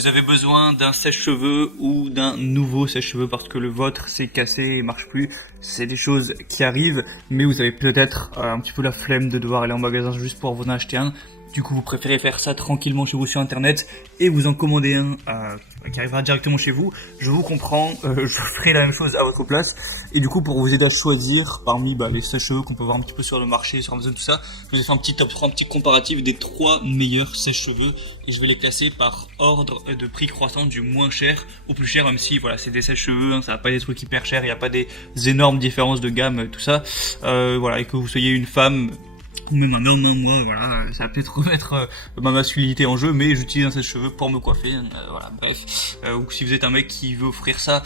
vous avez besoin d'un sèche-cheveux ou d'un nouveau sèche-cheveux parce que le vôtre s'est cassé et marche plus, c'est des choses qui arrivent, mais vous avez peut-être un petit peu la flemme de devoir aller en magasin juste pour vous en acheter un. Du coup, vous préférez faire ça tranquillement chez vous sur internet et vous en commander un qui arrivera directement chez vous. Je vous comprends, je ferai la même chose à votre place. Et du coup, pour vous aider à choisir parmi les sèche-cheveux qu'on peut voir un petit peu sur le marché, sur Amazon, tout ça, je vous ai fait un petit top 3, un petit comparatif des 3 meilleurs sèche-cheveux et je vais les classer par ordre de prix croissant du moins cher au plus cher, même si voilà, c'est des sèche-cheveux, hein, ça va pas être des trucs hyper chers, il n'y a pas des énormes différences de gamme, tout ça. Voilà, et que vous soyez une femme ou même un homme, moi, voilà, ça va peut-être remettre ma masculinité en jeu, mais j'utilise un sèche-cheveux pour me coiffer, voilà, bref. Ou si vous êtes un mec qui veut offrir ça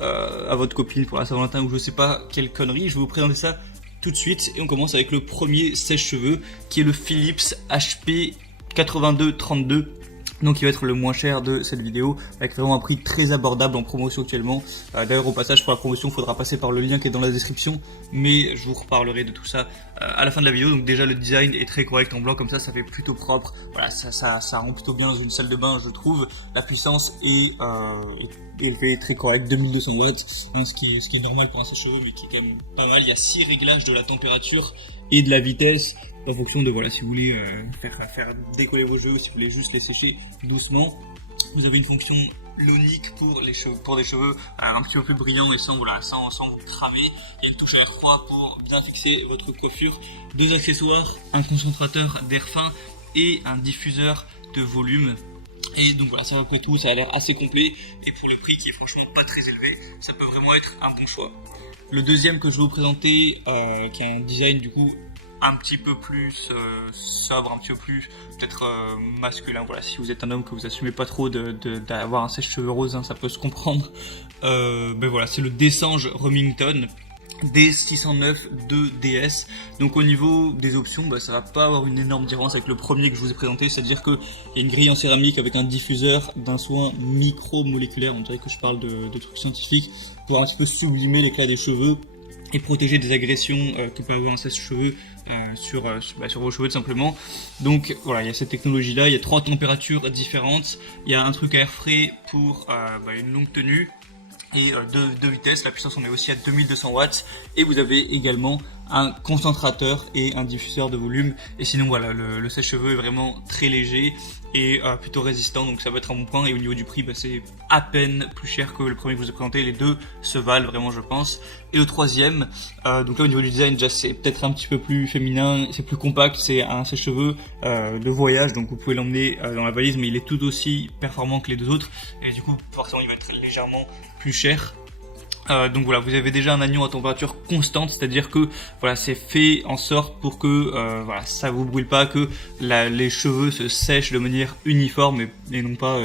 à votre copine pour la Saint-Valentin ou je sais pas quelle connerie, je vais vous présenter ça tout de suite. Et on commence avec le premier sèche-cheveux qui est le Philips HP 8232. Donc il va être le moins cher de cette vidéo avec vraiment un prix très abordable en promotion actuellement. D'ailleurs au passage pour la promotion il faudra passer par le lien qui est dans la description, mais je vous reparlerai de tout ça à la fin de la vidéo. Donc déjà le design est très correct en blanc comme ça fait plutôt propre. Voilà, ça rend plutôt bien dans une salle de bain je trouve. La puissance est élevée, très correct, 2200 watts, hein, ce qui est normal pour un sèche-cheveux mais qui est quand même pas mal. Il y a 6 réglages de la température et de la vitesse en fonction de voilà si vous voulez faire décoller vos cheveux ou si vous voulez juste les sécher doucement. Vous avez une fonction lonique pour les cheveux, pour des cheveux un petit peu plus brillants et sans vous cramer, et une touche à air froid pour bien fixer votre coiffure. 2 accessoires, un concentrateur d'air fin et un diffuseur de volume. Et donc voilà, ça va après tout, ça a l'air assez complet et pour le prix qui est franchement pas très élevé, ça peut vraiment être un bon choix. Le deuxième que je vais vous présenter, qui a un design du coup un petit peu plus sobre, un petit peu plus peut-être masculin. Voilà, si vous êtes un homme que vous assumez pas trop d'avoir un sèche-cheveux rose, hein, ça peut se comprendre. Ben voilà, c'est le Dessange Remington D609 2DS. Donc au niveau des options, ça va pas avoir une énorme différence avec le premier que je vous ai présenté, c'est-à-dire qu'il y a une grille en céramique avec un diffuseur d'un soin micromoléculaire. On dirait que je parle de trucs scientifiques pour un petit peu sublimer l'éclat des cheveux et protéger des agressions que peut avoir un sèche-cheveux sur vos cheveux tout simplement. Donc voilà, il y a cette technologie là, il y a 3 températures différentes, il y a un truc à air frais pour une longue tenue et 2 vitesses, la puissance on est aussi à 2200 watts et vous avez également un concentrateur et un diffuseur de volume. Et sinon voilà, le sèche-cheveux est vraiment très léger et plutôt résistant, donc ça va être un bon point. Et au niveau du prix, c'est à peine plus cher que le premier que je vous ai présenté, les deux se valent vraiment je pense. Et le troisième, donc là au niveau du design déjà c'est peut-être un petit peu plus féminin, c'est plus compact, c'est un sèche-cheveux de voyage, donc vous pouvez l'emmener dans la valise, mais il est tout aussi performant que les deux autres et du coup forcément il va être légèrement plus cher. Donc voilà, vous avez déjà un agneau à température constante, c'est-à-dire que voilà, c'est fait en sorte pour que voilà, ça vous brûle pas, que les cheveux se sèchent de manière uniforme et non pas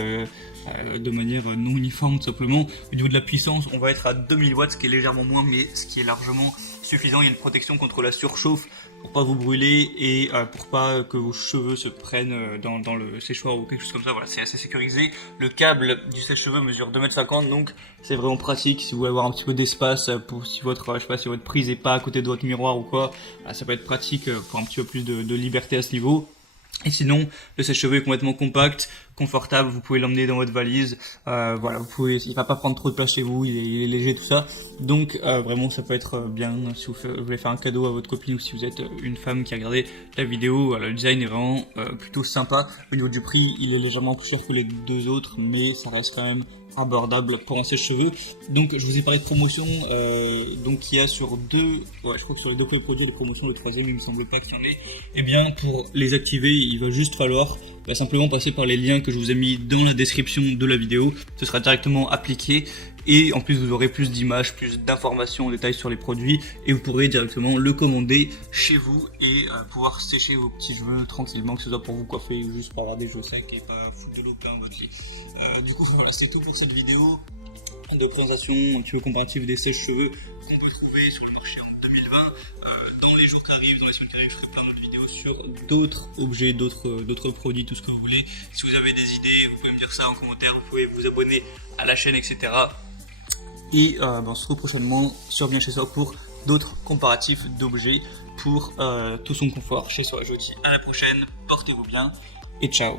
de manière non uniforme tout simplement. Au niveau de la puissance, on va être à 2000 watts, ce qui est légèrement moins, mais ce qui est largement suffisant. Il y a une protection contre la surchauffe pour pas vous brûler et pour pas que vos cheveux se prennent dans le séchoir ou quelque chose comme ça. Voilà, c'est assez sécurisé. Le câble du sèche-cheveux mesure 2,50 m, donc c'est vraiment pratique si vous voulez avoir un petit peu d'espace pour si votre prise est pas à côté de votre miroir ou quoi. Ça peut être pratique pour un petit peu plus de liberté à ce niveau. Et sinon, le sèche-cheveux est complètement compact, confortable, vous pouvez l'emmener dans votre valise, voilà, il va pas prendre trop de place chez vous, il est léger tout ça, donc vraiment ça peut être bien si vous voulez faire un cadeau à votre copine ou si vous êtes une femme qui a regardé la vidéo. Voilà, le design est vraiment plutôt sympa. Au niveau du prix, il est légèrement plus cher que les deux autres, mais ça reste quand même abordable pour un sèche-cheveux. Donc je vous ai parlé de promotion, donc il y a sur je crois que sur les 2 premiers produits de promotion, le troisième il me semble pas qu'il y en ait. Et bien pour les activer, il va juste falloir simplement passer par les liens que je vous ai mis dans la description de la vidéo. Ce sera directement appliqué et en plus vous aurez plus d'images, plus d'informations en détail sur les produits et vous pourrez directement le commander chez vous et pouvoir sécher vos petits cheveux tranquillement, que ce soit pour vous coiffer ou juste pour avoir des cheveux secs et pas foutre de l'eau plein votre lit. Du coup voilà, c'est tout pour cette vidéo de présentation un petit peu comparative des sèche-cheveux qu'on peut trouver sur le marché en 2020. Dans les jours qui arrivent, dans les semaines qui arrivent, je ferai plein d'autres vidéos sur d'autres objets, d'autres produits, tout ce que vous voulez. Si vous avez des idées, vous pouvez me dire ça en commentaire, vous pouvez vous abonner à la chaîne, etc. Et on se retrouve prochainement sur Bien Chez Soi pour d'autres comparatifs d'objets pour tout son confort chez soi. Je vous dis à la prochaine, portez-vous bien et ciao.